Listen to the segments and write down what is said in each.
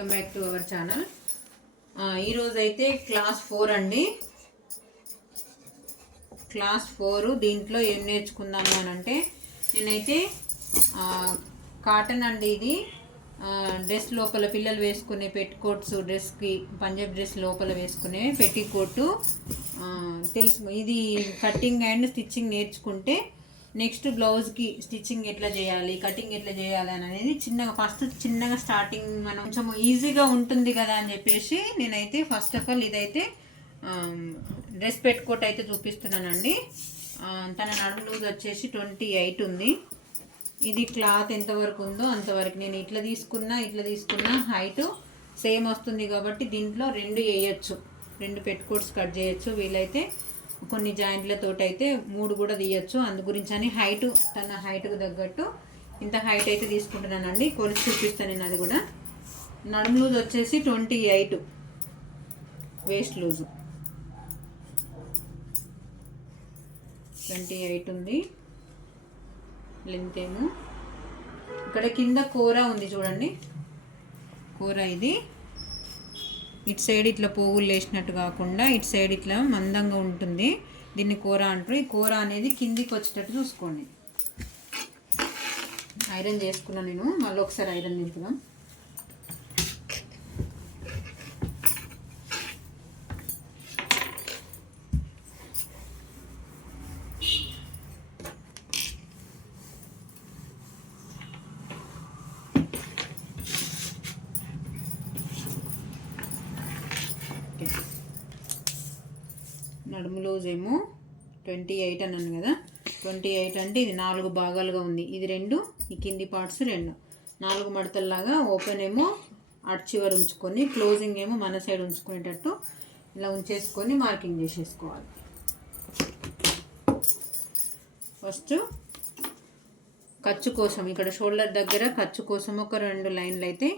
Welcome back to our channel ఈరోజు అయితే class four అండి. క్లాస్ ఫోర్ దీంట్లో ఏం నేర్చుకుందాము అని అంటే నేనైతే కాటన్ అండి ఇది. డ్రెస్ లోపల పిల్లలు వేసుకునే పెట్ కోట్స్ డ్రెస్కి పంజాబ్ డ్రెస్ లోపల వేసుకునే పెట్టి కోటు. తెలుసు ఇది కటింగ్ అండ్ స్టిచ్చింగ్ నేర్చుకుంటే నెక్స్ట్ బ్లౌజ్కి స్టిచ్చింగ్ ఎట్లా చేయాలి కటింగ్ ఎట్లా చేయాలి అని అనేది చిన్నగా ఫస్ట్ చిన్నగా స్టార్టింగ్ మనం కొంచెం ఈజీగా ఉంటుంది కదా అని చెప్పేసి నేనైతే ఫస్ట్ ఆఫ్ ఆల్ ఇదైతే డ్రెస్ పెట్టుకోట్ అయితే చూపిస్తున్నానండి. తన నడుము లూజ్ వచ్చేసి ట్వంటీ ఎయిట్ ఉంది. ఇది క్లాత్ ఎంతవరకు ఉందో అంతవరకు నేను ఇట్లా తీసుకున్నా ఇట్లా తీసుకున్నా హైట్ సేమ్ వస్తుంది కాబట్టి దీంట్లో రెండు వేయచ్చు. రెండు పెట్టుకోట్స్ కట్ చేయొచ్చు. వీలైతే కొన్ని జాయింట్లతోటి అయితే మూడు కూడా తీయచ్చు. అందు గురించి అని హైట్ తన హైట్కు తగ్గట్టు ఇంత హైట్ అయితే తీసుకుంటున్నానండి. కొలిచి చూపిస్తాను నేను అది కూడా. నడుము లూజ్ వచ్చేసి twenty eight. Waist loose. Twenty eight ఉంది. లెంత్ ఏమో. ఇక్కడ కింద కూర ఉంది చూడండి. కూర ఇది. ఇటు సైడ్ ఇట్లా పోగులు వేసినట్టు కాకుండా ఇటు సైడ్ ఇట్లా మందంగా ఉంటుంది. దీన్ని కూర అంటారు. ఈ కూర అనేది కిందికి వచ్చేటట్టు చూసుకోండి. ఐరన్ చేసుకున్నాను నేను. మళ్ళీ ఒకసారి ఐరన్ నింపుదాం నడుము లూజ్ ఏమో ట్వంటీ ఎయిట్ అన్నాను కదా. ట్వంటీ ఎయిట్ అంటే ఇది నాలుగు భాగాలుగా ఉంది. ఇది రెండు ఈ కింది పార్ట్స్ రెండు. నాలుగు మడతల్లాగా ఓపెన్ ఏమో అడ్చివర్ ఉంచుకొని క్లోజింగ్ ఏమో మన సైడ్ ఉంచుకునేటట్టు ఇలా ఉంచేసుకొని మార్కింగ్ చేసేసుకోవాలి. ఫస్ట్ ఖర్చు కోసం. ఇక్కడ షోల్డర్ దగ్గర ఖర్చు కోసం ఒక రెండు లైన్లు అయితే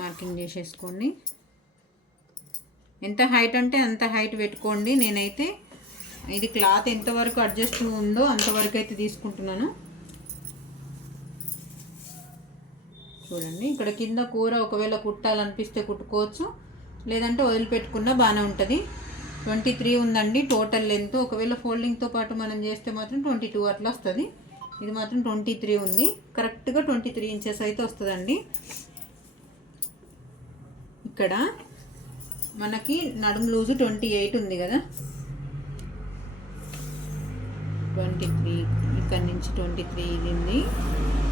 మార్కింగ్ చేసేసుకోండి ఎంత హైట్ అంటే అంత హైట్ పెట్టుకోండి. నేనైతే ఇది క్లాత్ ఎంతవరకు అడ్జస్ట్ ఉందో అంతవరకు అయితే తీసుకుంటున్నాను. చూడండి ఇక్కడ కింద కూర ఒకవేళ కుట్టాలనిపిస్తే కుట్టుకోవచ్చు. లేదంటే వదిలిపెట్టుకున్నా బాగానే ఉంటుంది. ట్వంటీ త్రీ ఉందండి టోటల్ లెంత్ ఒకవేళ ఫోల్డింగ్తో పాటు మనం చేస్తే మాత్రం ట్వంటీ టూ అట్లా వస్తుంది. ఇది మాత్రం ట్వంటీ త్రీ ఉంది. కరెక్ట్గా ట్వంటీ త్రీ ఇంచెస్ అయితే వస్తుందండి. ఇక్కడ మనకి నడుము లూజు ట్వంటీ ఎయిట్ ఉంది కదా. ట్వంటీ త్రీ ఇక్కడ నుంచి ట్వంటీ త్రీ ఇది ఉంది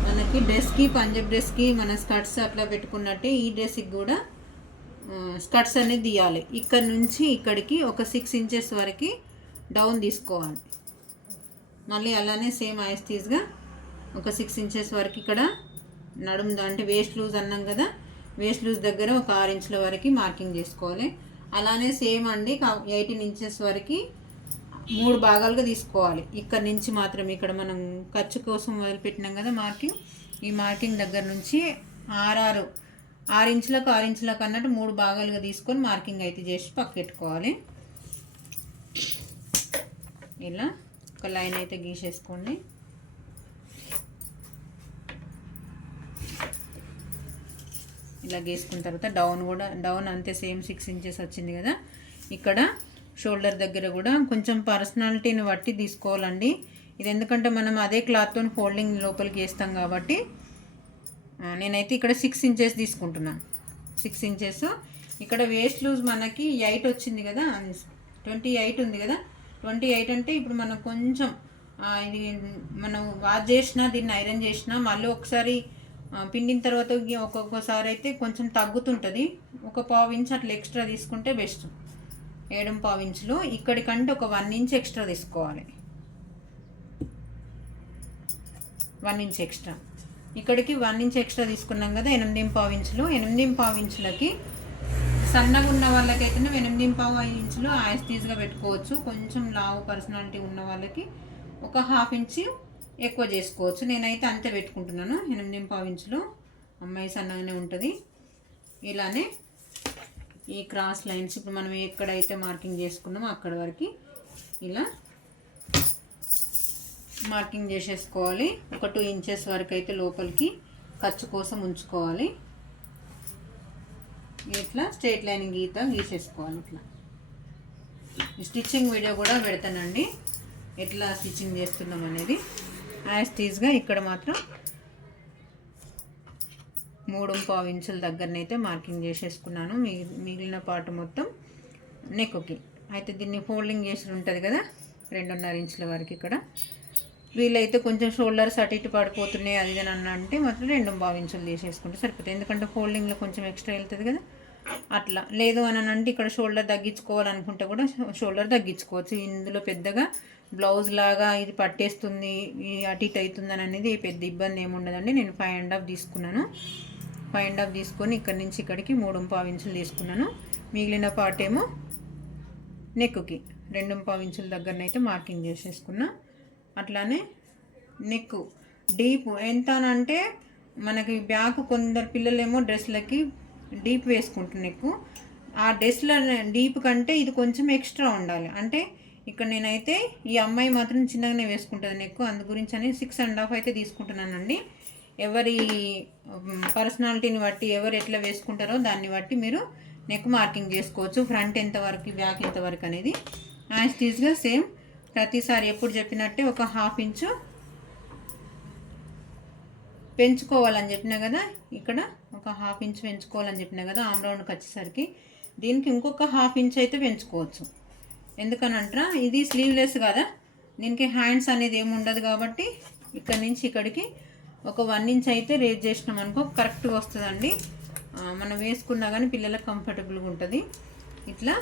మనకి డ్రెస్కి పంజాబ్ డ్రెస్కి మన స్కర్ట్స్ అట్లా పెట్టుకున్నట్టే ఈ డ్రెస్కి కూడా స్కర్ట్స్ అనేది తీయాలి ఇక్కడ నుంచి ఇక్కడికి ఒక సిక్స్ ఇంచెస్ వరకు డౌన్ తీసుకోవాలి. మళ్ళీ అలానే సేమ్ ఐస్తీస్గా ఒక సిక్స్ ఇంచెస్ వరకు ఇక్కడ నడుము అంటే వేస్ట్ లూజ్ అన్నాం కదా వేస్ట్ లూజ్ దగ్గర ఒక ఆరు ఇంచుల వరకు మార్కింగ్ చేసుకోవాలి. అలానే సేమ్ అండి ఎయిటీన్ ఇంచెస్ వరకు మూడు భాగాలుగా తీసుకోవాలి. ఇక్కడ నుంచి మాత్రం ఇక్కడ మనం ఖర్చు కోసం వదిలిపెట్టినాం కదా మార్కింగ్. ఈ మార్కింగ్ దగ్గర నుంచి ఆరారు ఆరు ఇంచులకు ఆరు ఇంచులకు అన్నట్టు మూడు భాగాలుగా తీసుకొని మార్కింగ్ అయితే చేసి పక్కెట్టుకోవాలి. ఇలా ఒక లైన్ అయితే గీసేసుకోండి. ఇలా గీసుకున్న తర్వాత డౌన్ కూడా డౌన్ అంతే సేమ్ సిక్స్ ఇంచెస్ వచ్చింది కదా. ఇక్కడ షోల్డర్ దగ్గర కూడా కొంచెం పర్సనాలిటీని బట్టి తీసుకోవాలండి. ఇది ఎందుకంటే మనం అదే క్లాత్తో ఫోల్డింగ్ లోపలికి వేస్తాం కాబట్టి నేనైతే ఇక్కడ సిక్స్ ఇంచెస్ తీసుకుంటున్నాను సిక్స్ ఇంచెస్ ఇక్కడ వేస్ట్ లూజ్ మనకి ఎయిట్ వచ్చింది కదా ట్వంటీ ఎయిట్ ఉంది కదా. ట్వంటీ ఎయిట్ అంటే ఇప్పుడు మనం కొంచెం ఇది మనం వాష్ చేసినా దీన్ని ఐరన్ చేసినా మళ్ళీ ఒకసారి పిండిన తర్వాత ఒక్కొక్కసారి అయితే కొంచెం తగ్గుతుంటుంది. ఒక పావు ఇంచ్ అట్లా ఎక్స్ట్రా తీసుకుంటే బెస్ట్ ఏడం పావు ఇంచులు. ఇక్కడికంటే ఒక వన్ ఇంచ్ ఎక్స్ట్రా తీసుకోవాలి. వన్ ఇంచ్ ఎక్స్ట్రా ఇక్కడికి వన్ ఇంచ్ ఎక్స్ట్రా తీసుకున్నాం కదా ఎనిమిది పావు ఇంచులు. ఎనిమిది పావు ఇంచులకి సన్నగా ఉన్న వాళ్ళకైతేనే ఎనిమిది పావు ఇంచులు ఆయిస్తీజ్గా పెట్టుకోవచ్చు. కొంచెం లావు పర్సనాలిటీ ఉన్న వాళ్ళకి ఒక హాఫ్ ఇంచు ఎక్కువ చేసుకోవచ్చు. నేనైతే అంతే పెట్టుకుంటున్నాను. ఎనిమిది పావు ఇంచులు. అమ్మాయి సన్నగానే ఉంటుంది. ఇలానే ఈ క్రాస్ లైన్స్ ఇప్పుడు మనం ఎక్కడైతే మార్కింగ్ చేసుకున్నామో అక్కడ వరకు ఇలా మార్కింగ్ చేసేసుకోవాలి. ఒక టూ ఇంచెస్ వరకు అయితే లోపలికి ఖర్చు కోసం ఉంచుకోవాలి. ఇట్లా స్ట్రేట్ లైన్ గీత గీసేసుకోవాలి ఇట్లా. స్టిచ్చింగ్ వీడియో కూడా పెడతానండి. ఎట్లా స్టిచ్చింగ్ చేస్తున్నాం అనేది. యాజ్ టీజ్గా ఇక్కడ మాత్రం మూడు పావు ఇంచుల దగ్గరనైతే మార్కింగ్ చేసేసుకున్నాను. మిగిలిన పార్ట్ మొత్తం నెక్కి అయితే దీన్ని ఫోల్డింగ్ చేసి ఉంటుంది కదా రెండున్నర ఇంచుల వరకు ఇక్కడ. వీలైతే కొంచెం షోల్డర్స్ అటు ఇటు పడిపోతున్నాయి అది ఇది అని అన్న అంటే మాత్రం రెండు పావు ఇంచులు తీసేసుకుంటే సరిపోతుంది. ఎందుకంటే ఫోల్డింగ్లో కొంచెం ఎక్స్ట్రా వెళ్తుంది కదా. అట్లా. లేదు అని అంటే ఇక్కడ షోల్డర్ తగ్గించుకోవాలనుకుంటే కూడా షోల్డర్ తగ్గించుకోవచ్చు. ఇందులో పెద్దగా బ్లౌజ్ లాగా ఇది పట్టేస్తుంది అటు ఇటు అవుతుందని అనేది పెద్ద ఇబ్బంది ఏముండదండి నేను ఫైవ్ అండ్ హాఫ్ తీసుకున్నాను. ఫైవ్ అండ్ హాఫ్ తీసుకొని ఇక్కడి నుంచి ఇక్కడికి మూడు పావు ఇంచులు తీసుకున్నాను. మిగిలిన పార్ట్ ఏమో నెక్కి రెండు పావు ఇంచుల దగ్గరనైతే మార్కింగ్ చేసేసుకున్నా. అట్లానే నెక్ డీప్ ఎంత అంటే మనకి బ్యాక్ కొందరు పిల్లలేమో డ్రెస్లకి డీప్ వేసుకుంటారు నెక్ ఆ డ్రెస్ల డీప్ కంటే ఇది కొంచెం ఎక్స్ట్రా ఉండాలి. అంటే ఇక్కడ నేనైతే ఈ అమ్మాయి మాత్రం చిన్నగానే వేసుకుంటుంది నెక్ అందు గురించి అని సిక్స్ అండ్ హాఫ్ అయితే తీసుకుంటున్నానండి. ఎవరి పర్సనాలిటీని బట్టి ఎవరు ఎట్లా వేసుకుంటారో దాన్ని బట్టి మీరు నెక్ మార్కింగ్ చేసుకోవచ్చు. ఫ్రంట్ ఎంత వరకు బ్యాక్ ఎంత వరకు అనేది. యాజ్ టీజ్గా సేమ్ ప్రతిసారి ఎప్పుడు చెప్పినట్టే ఒక హాఫ్ ఇంచు పెంచుకోవాలని చెప్పినా కదా ఇక్కడ ఒక హాఫ్ ఇంచ్ పెంచుకోవాలని చెప్పినా కదా ఆమ్రౌండ్కి వచ్చేసరికి దీనికి ఇంకొక హాఫ్ ఇంచ్ అయితే పెంచుకోవచ్చు. ఎందుకనంటారా? ఇది స్లీవ్లెస్ కదా. దీనికి హ్యాండ్స్ అనేది ఏమి ఉండదు కాబట్టి ఇక్కడ నుంచి ఇక్కడికి ఒక వన్ ఇంచ్ అయితే రేజ్ చేసినాం అనుకో కరెక్ట్గా వస్తుందండి. మనం వేసుకున్నా కానీ పిల్లలకు కంఫర్టబుల్గా ఉంటుంది. ఇట్లా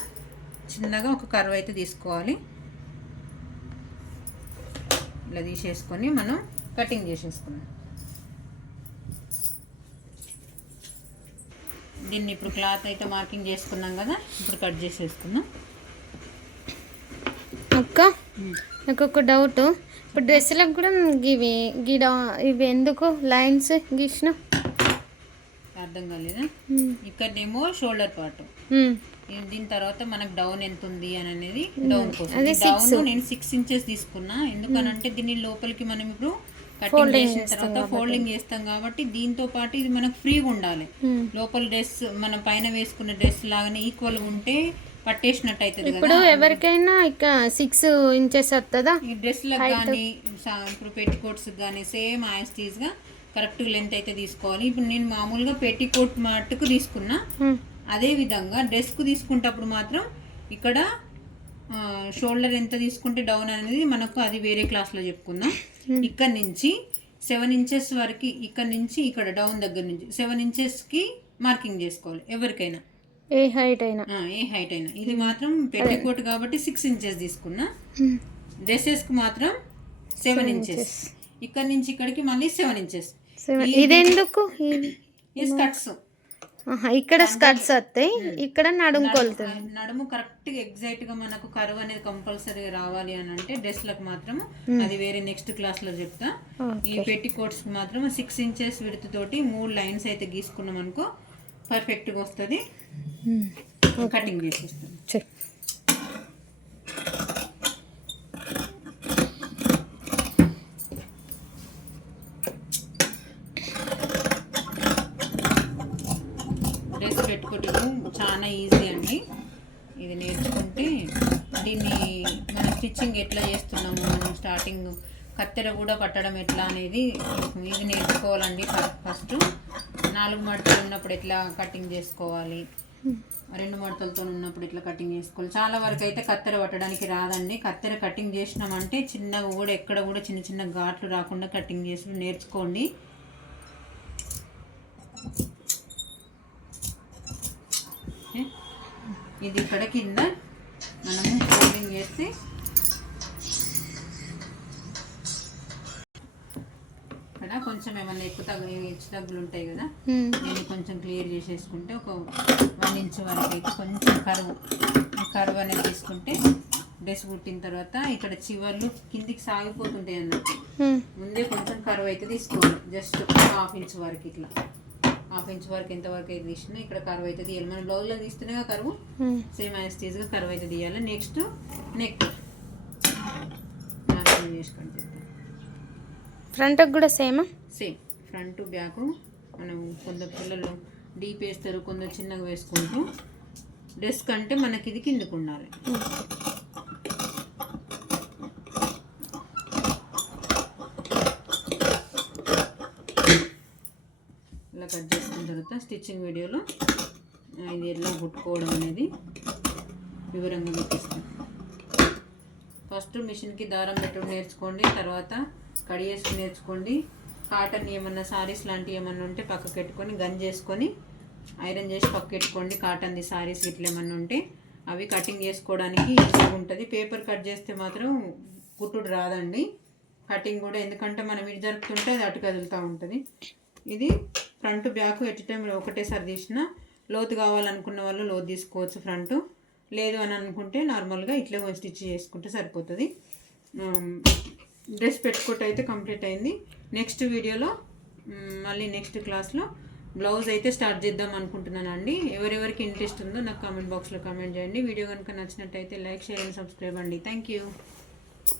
చిన్నగా ఒక కర్వ్ అయితే తీసుకోవాలి. ఇలా తీసేసుకొని మనం కటింగ్ చేసేసుకున్నాం దీన్ని ఇప్పుడు క్లాత్ అయితే మార్కింగ్ చేసుకున్నాం కదా ఇప్పుడు కట్ చేసేసుకుందాం. అక్క నాకు ఒక డౌట్ ఇప్పుడు డ్రెస్సులకు కూడా ఇవి గిడ ఇవి ఎందుకు? లైన్స్ గీసిన అర్థం కాలేదా? ఇక్కడనేమో షోల్డర్ పార్ట్ దీని తర్వాత మనకు డౌన్ ఎంత ఉంది అని అనేది డౌన్ కోసం. డౌన్ నేను సిక్స్ ఇంచెస్ తీసుకున్నా. ఎందుకనంటే దీన్ని లోపలికి మనం ఇప్పుడు కటింగ్ చేసిన తర్వాత ఫోల్డింగ్ చేస్తాం కాబట్టి దీంతో పాటు ఇది మనకు ఫ్రీగా ఉండాలి. లోపల డ్రెస్ మనం పైన వేసుకున్న డ్రెస్ లాగానే ఈక్వల్ ఉంటే పట్టేసినట్టు అవుతుంది ఇప్పుడు ఎవరికైనా ఇక సిక్స్ ఇంచెస్ వస్తుందా ఈ డ్రెస్లకు కానీ ఇప్పుడు పెట్టికోట్స్ కానీ సేమ్గా కరెక్ట్ లెంత్ అయితే తీసుకోవాలి. ఇప్పుడు నేను మామూలుగా పెట్టికోట్ మట్టుకు తీసుకున్నా అదే విధంగా డ్రెస్కు తీసుకుంటప్పుడు మాత్రం ఇక్కడ షోల్డర్ ఎంత తీసుకుంటే డౌన్ అనేది మనకు అది వేరే క్లాస్లో చెప్పుకుందాం. ఇక్కడ నుంచి సెవెన్ ఇంచెస్ వరకు ఇక్కడ నుంచి ఇక్కడ డౌన్ దగ్గర నుంచి సెవెన్ ఇంచెస్కి మార్కింగ్ చేసుకోవాలి ఎవరికైనా. ఏ హైట్ అయినా. ఏ హైట్ అయినా. ఇది మాత్రం పెట్టికోట్ కాబట్టి సిక్స్ ఇంచెస్ తీసుకున్నా. డ్రెస్సెస్కి మాత్రం సెవెన్ ఇంచెస్ ఇక్కడ నుంచి ఇక్కడికి మళ్ళీ సెవెన్ ఇంచెస్ ఇదెందుకు? ఇది ఈ స్కర్ట్స్ ఇక్కడ స్కర్ట్స్ వస్తాయి. ఇక్కడ నడుము కొలుతుంది. నడుము కరెక్ట్గా ఎగ్జాక్ట్గా మనకు కరువు అనేది కంపల్సరీగా రావాలి అని అంటే డ్రెస్లకు మాత్రం అది వేరే నెక్స్ట్ క్లాస్లో చెప్తా. ఈ పెట్టి కోట్స్ మాత్రం సిక్స్ ఇంచెస్ విడత తోటి మూడు లైన్స్ అయితే గీసుకున్నాం అనుకో పర్ఫెక్ట్గా వస్తుంది కటింగ్ చేసేస్తాం చెయ్. డ్రెస్ పెట్టుకోవటం చాలా ఈజీ అండి. ఇది నేర్చుకుంటే దీన్ని మనం స్టిచ్చింగ్ ఎట్లా చేస్తున్నాము మనం స్టార్టింగ్ కత్తెర కూడా పట్టడం ఎట్లా అనేది ఇది నేర్చుకోవాలండి ఫస్ట్. నాలుగు మడతలు ఉన్నప్పుడు ఎట్లా కటింగ్ చేసుకోవాలి? రెండు మడతలతో ఉన్నప్పుడు ఇట్లా కటింగ్ చేసుకోవాలి? చాలా వరకు అయితే కత్తెర పట్టడానికి రాదండి. కత్తెర కటింగ్ చేసినామంటే చిన్నగా కూడా ఎక్కడ కూడా చిన్న చిన్న ఘాట్లు రాకుండా కటింగ్ చేసి నేర్చుకోండి. ఇది ఇక్కడ కింద మనము ఫోల్డింగ్ చేసి ఇక్కడ కొంచెం ఏమైనా ఎక్కువ తగ్గు హెచ్చు తగ్గులు ఉంటాయి కదా. దీన్ని కొంచెం క్లియర్ చేసేసుకుంటే ఒక వన్ ఇంచ్ వరకు అయితే కొంచెం కరువు. కరువు అనేది తీసుకుంటే డ్రెస్ కుట్టిన తర్వాత ఇక్కడ చివర్లు కిందికి సాగిపోతుంటాయి అన్నట్టు. ముందే కొంచెం కరువు అయితే తీసుకోవాలి. జస్ట్ హాఫ్ ఇంచ్ వరకు ఇట్లా. హాఫ్ ఇంచ్ వరకు ఎంత వరకు అయితే తీసినా ఇక్కడ కరువు అయితే తీయాలి. మనం బ్లౌజ్లో తీస్తేనే కరువు. సేమ్ యాస్టీజ్గా కరువు అయితే తీయాలి. నెక్స్ట్ నెక్ చెప్తాను ఫ్రంట్కి కూడా సేమ్? సేమ్. ఫ్రంట్ బ్యాక్ మనం కొందరు పిల్లలు డీప్ వేస్తారు కొందరు చిన్నగా వేసుకుంటూ డ్రెస్ కంటే మనకి ఇది కిందకు ఉండాలి. ఇలా కట్ చేసుకున్న తర్వాత స్టిచ్చింగ్ వీడియోలో ఇది ఎలా కుట్టుకోవడం అనేది వివరంగా చూపిస్తాం ఫస్ట్ మిషన్కి దారం పెట్టడం నేర్చుకోండి తర్వాత కడిగేసి నేర్చుకోండి. కాటన్ ఏమన్నా సారీస్ లాంటివి ఏమన్నా ఉంటే పక్కకు పెట్టుకొని గన్ చేసుకొని ఐరన్ చేసి పక్క పెట్టుకోండి. కాటన్ది సారీస్ ఇట్లా ఏమన్నా ఉంటే అవి కటింగ్ చేసుకోవడానికి ఈజీగా ఉంటుంది. పేపర్ కట్ చేస్తే మాత్రం కుట్టుడు రాదండి. కటింగ్ కూడా ఎందుకంటే మనం ఇటు జరుపుతుంటే అది అటు కదులుతూ ఉంటుంది. ఇది ఫ్రంట్ బ్యాక్ ఎట్ టైం ఒకటేసారి తీసిన లోతు కావాలనుకున్న వాళ్ళు లోతు తీసుకోవచ్చు ఫ్రంట్. లేదు అని అనుకుంటే నార్మల్గా ఇట్లా స్టిచ్ చేసుకుంటే సరిపోతుంది. డ్రెస్ పెట్టుకుంటే అయితే కంప్లీట్ అయింది. నెక్స్ట్ వీడియోలో మళ్ళీ నెక్స్ట్ క్లాస్లో బ్లౌజ్ అయితే స్టార్ట్ చేద్దాం అనుకుంటున్నాను అండి ఎవరెవరికి ఇంట్రెస్ట్ ఉందో నాకు కామెంట్ బాక్స్లో కామెంట్ చేయండి. వీడియో కనుక నచ్చినట్టయితే లైక్ షేర్ అండ్ సబ్స్క్రైబ్ అండి. Thank you.